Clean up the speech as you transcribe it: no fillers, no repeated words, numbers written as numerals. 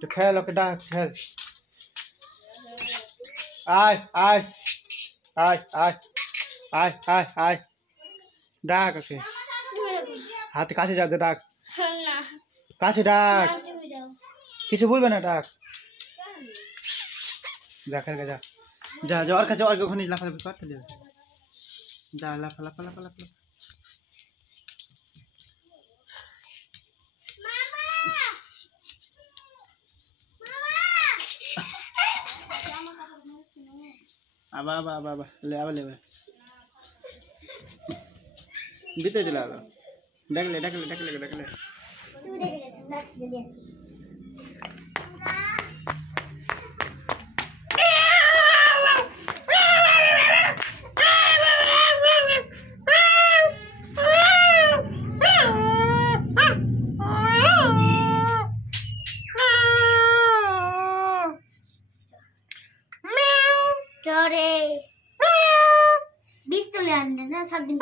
तो खेल ओके डाक खेल आय आय आय आय आय आय आय डाक ओके हाथ काছে যাও ডাক না কাছে ডাক কিছু বলবে না ডাক যা খেল যা যা যা আর কাছে আর ওখানে লাফালাফি করতে লিও যা লাফালাফি লাফালাফি आबा आबा आबा आबा ले आबा ले बीते चला लो देख ले तू देख ले जल्दी चोरे 20 तो ले आने ना 7 दिन